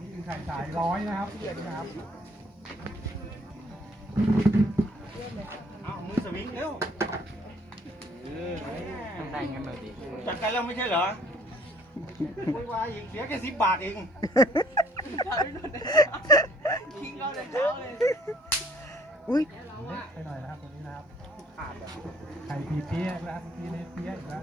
นี่คือไข่สายร้อยนะครับนะครับเอามือสวิงเร็วต้องได้งั้นเลยดิจัดกันแล้วไม่ใช่เหรอไม่ว่าอีกเสียแค่สิบบาทเองอุ้ยเล็กไปหน่อยนะครับตัวนี้นะครับไข่ปีเปี๊ยะแล้วปีนี้เปี๊ยะอีกแล้ว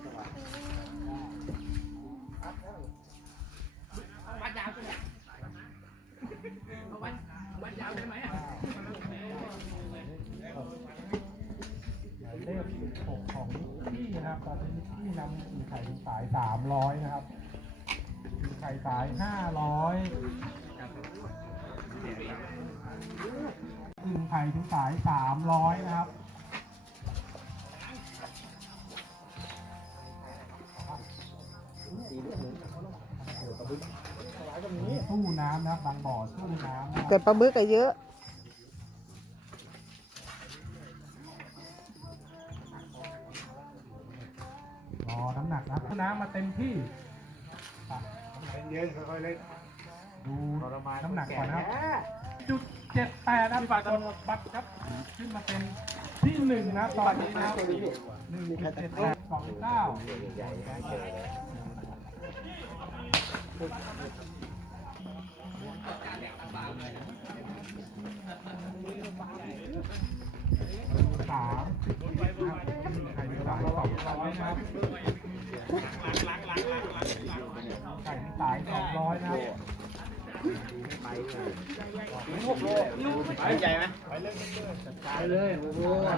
สายสามร้อยนะครับ มีไข่สายห้าร้อยอึ่งไข่ถึงสายสามร้อยนะครับตู้น้ำนะครับบางบ่อตู้น้ำแต่ปลาบึกก็เยอะ น้ำหนักนะครับตู้น้ำมาเต็มที่อะเย็นค่อยๆเล่นดูน้ำหนักก่อนนะครับจุดเจ็ดแปดนะครับกดบัตรครับ ขึ้นมาเป็นที่หนึ่งนะครับตอนนี้นะครับหนึ่งจุดเจ็ดแปดสองเก้าสามนะ ครับไข่สายสองร้อยนะครับไข่สายสองร้อยนะครับไปใหญ่ไหมไ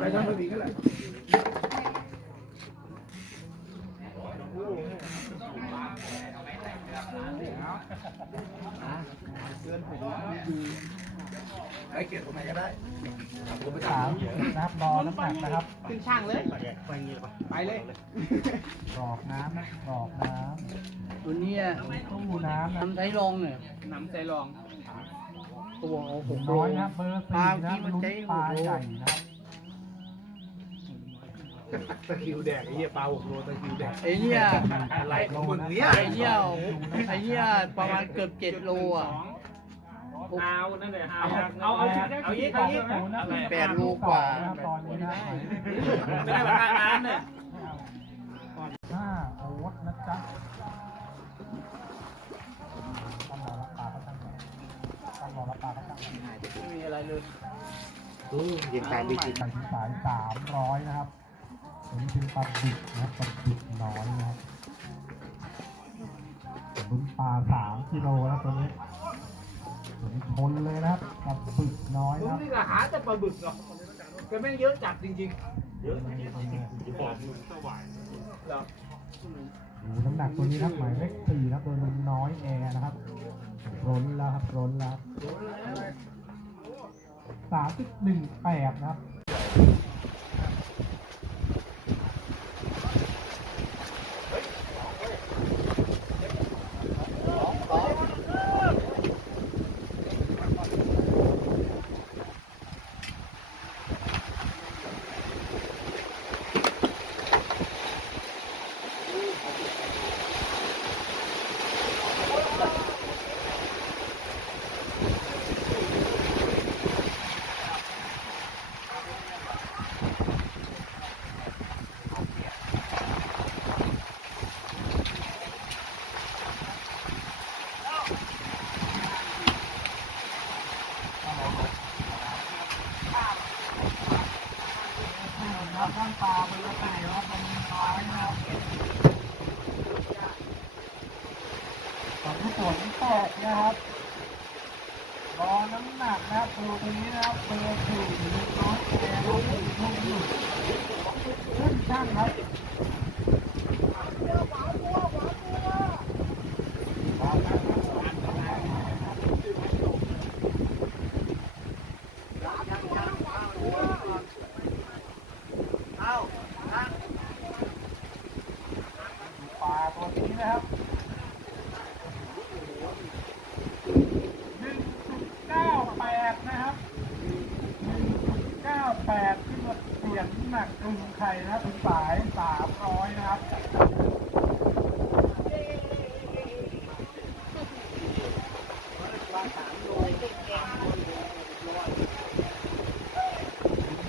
ปทั้งสวิงกันเลย ไปเก็บตรงไหนก็ได้สามนะครับรอน้ำหนักนะครับขึ้นช่างเลย ไปงี้ป่ะไปเลยกรอกน้ำนะกรอกน้ตัวเนี้ยำตู้น้ำนะทำไทยลองเนี่ยน้ำใจลองตัวน้อยนะครับเบอร์สี่นะครับลุ้นปลาใหญ่นะครับ ตะคริวแดกไอ้เหี้ยปลาหกโลตะคริวแดกไอ้เนี่ยอะไรของมึงเนี่ยไอ้เนี่ยไอ้เนี่ยประมาณเกือบเจ็ดโลอะเอานั่นเลยเอาเอาเอาเอาเอายี่เอาเอายี่แปดโลกว่านะครับตอนนี้นะไม่ได้มาทางน้ำเนี่ยห้าโอ๊ตนะจ๊ะต้องรอรับปลาเขาตั้งก่อนต้องรอรับปลาเขาตั้งก่อนไม่มีอะไรเลยยิงตามดิไข่ถึงสายสามร้อยนะครับ อันนี้เป็นปลาบึกนะครับปลาบึกน้อยนะครับลุ้นปลาสามกิโลแล้วตัวนี้ตัวนี้ชนเลยนะครับปลาบึกน้อยลุนะงครับนี่ก็หาแต่ปลาบึกเหรอแต่แม่งเยอะจัดจริงเยอะจริงๆๆบอกมึงสวายเหรอดูน้ำหนักตัวนี้ครับหมายเลขสี่นะครับตัวนุ่มน้อยแอร์นะครับร้นแล้วครับร้นแล้วสามจุดหนึ่งแปดนะครับ ช่างครับ ไข่นะครับถึงสายสามร้อยนะครับ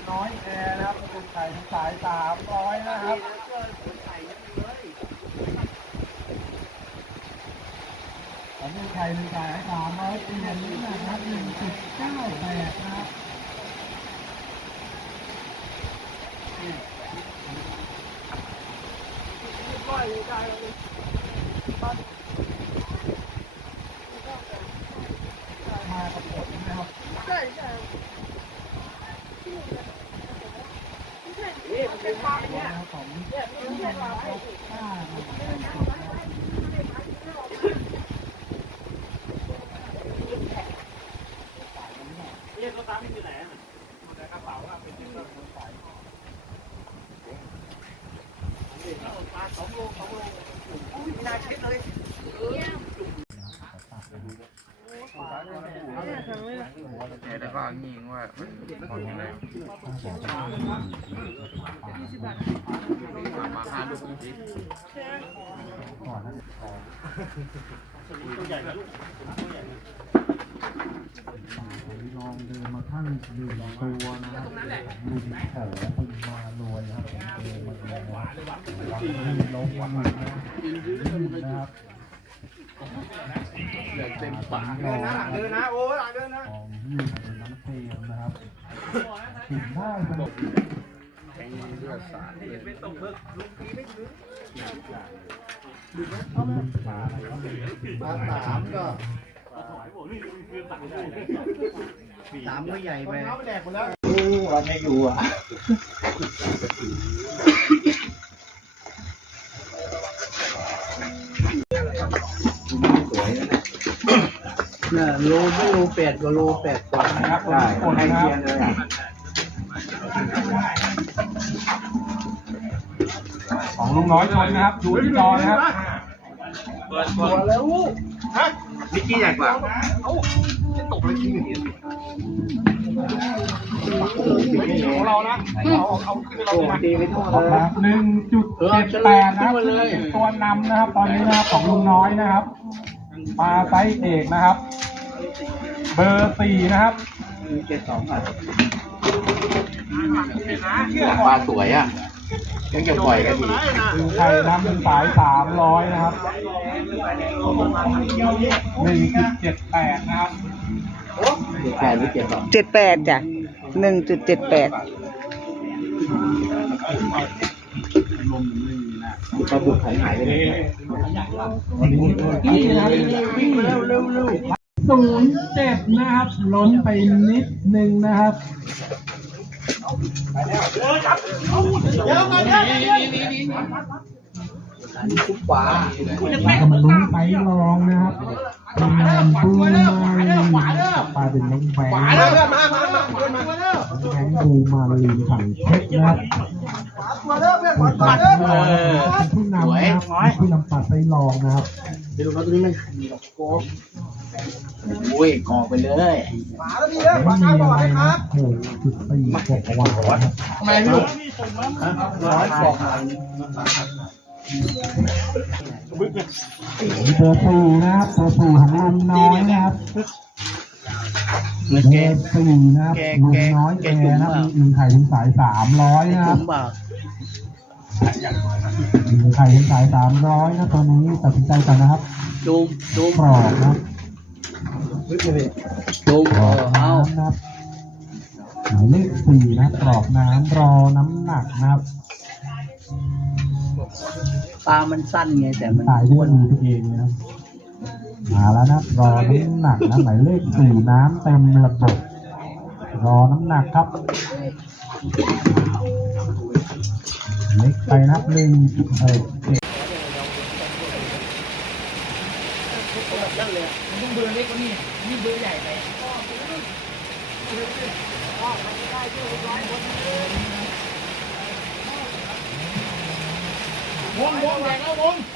น้อยแอ่นะครับไข่สายสามร้อยนะครับผมเป็นไข่เป็นสายสามร้อยเป็นอย่างนี้นะครับหนึ่งจุดเก้าแปดนะ ครับมากับผมนะครับใช่ใช่นี่มันเป็นปากเนี่ยของเนี่ยมันเป็นปากเนี่ย ลองเดินมาข้างหนึ่งตัวนะครับลุงแถวคุณมารวยนะครับเดินมาดูนะครับวันลงวันหนึ่งนะครับเหลือเต็มปากเดินนะเดินนะโอ้หลังเดินนะของยืนเป็นน้ำเต็มนะครับ ถึงได้สนุกสามก็สามก็ใหญ่ไปวันไม่อยู่อะเนี่ยโลไม่โลแปดก็โลแปดกว่านะครับได้คนให้นะคเกียรับนเลย ลุงน้อยชนนะครับดูที่จอนะครับนิกกี้ใหญ่กว่าของเรานะเอาเอาขึ้นเราโอ้มาตีไม่ทั่วเลยหนึ่งจุดเจ็ดแปดนะครับตัวนำนะครับ ตอนนี้นะครับของลุงน้อยนะครับปลาไซส์เอกนะครับ เบอร์สี่นะครับเจ็ดสองอะปลาสวยอะ ยังจะปล่อยกันอีกคือไข่นำเป็นสายสามร้อยนะครับหนึ่งจุดเจ็ดแปดนะครับแปดหรือเจ็ดสองเจ็ดแปดจ้ะหนึ่งจุดเจ็ดแปดปลาบุกหายหายไปเลยนี่นะครับวิ่งเร็วเร็วเร็วศูนย์เจ็ดนะครับล้นไปนิดนึงนะครับ ทุกปลาแล้วก็มาลุ้นไปลองนะครับเป็นงานบูมาลีปลาเป็นน้องแหวนแหวนบูมา ลีถังเพชรนะครับปัดรองเป็นผู้นำนะครับเป็นผู้นำปัดไซส์รองนะครับดี๋ยวเราตัวนี้มันโก้โอ้ยกอไปเลยไม่มีอะไรนะครับหจุดสี่กว่าวันทำไมพี่ลูกร้อยกว่าเบอร์สี่นะครับเบอร์สี่ของลุงน้อยนะครับเงินเบ แกอร์สี่นะครับลุงน้อยแกนะครับมีอึ่งไข่ถึงสายสามร้อยนะคถุรับงบ่าอึ่งไข่ถึงสายสามร้อยนะตัวนี้ตัดสินใจก่อนนะครับจูมจูมกรอบนะครับจูมกรเอออบเอาน้ำนะครับหมายเลขสี่นะกรอบน้ำรอน้ำหนักนะครับปลามันสั้นไงแต่มันสายที่ดูตัวเองเลยนะ มาแล้วนะรอน้ำหนักนะหมายเลขสี่น้ำเต็มระบบรอน้ำหนักครับ เล็กไปนับหนึ่งเออเจ็ดส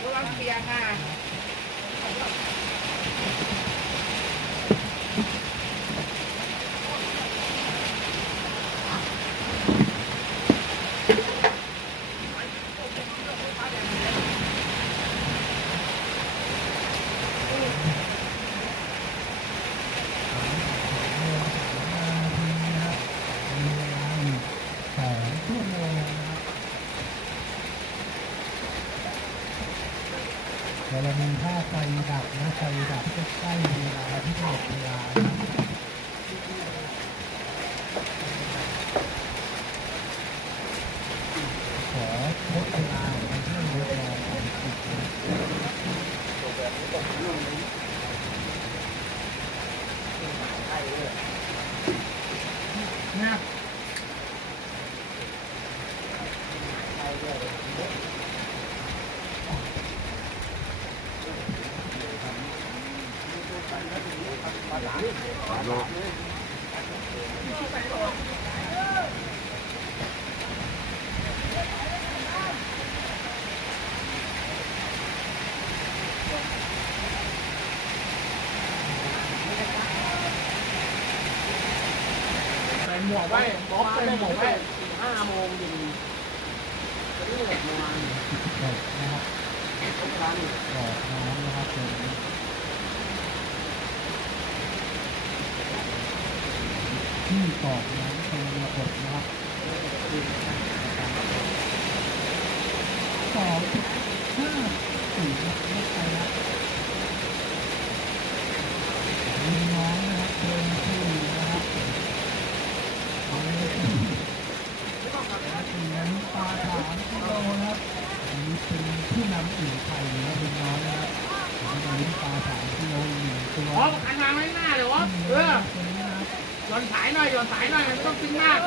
งนะครับกรณีถ้าไฟดับนะไฟดับใกล้เวลาที่หมดเวลานะครับขอทดเวลาในเรื่องเรียบร้อยของจิตนะนะ ใส่ หมวกไว้บ๊อบใส่หมวกไว้ห้าโมงเย็นจะได้แบบประมาณนะครับสงกรานต์กรอกน้ำนะครับเป็ที่กรอกน้ำเป็นระบบนะครับสองห้าสี่นะครับไม่ไปแล้วมีน้องนะครับเดินที่นะครับเอาเลยสี่นั้นปลาถามกิโลนะครับ อันนี้เป็นผู้นำอื่นไทยนะเป็นน้องนะครับอันนี้ปลาสามกิโลห นึ่งตัวอ๋ออันวางไว้หน้าเลยวะเออตัวนี้นะครับหย่อนสายหน่อยหย่อนสายหน่อยมันต้องกินมาก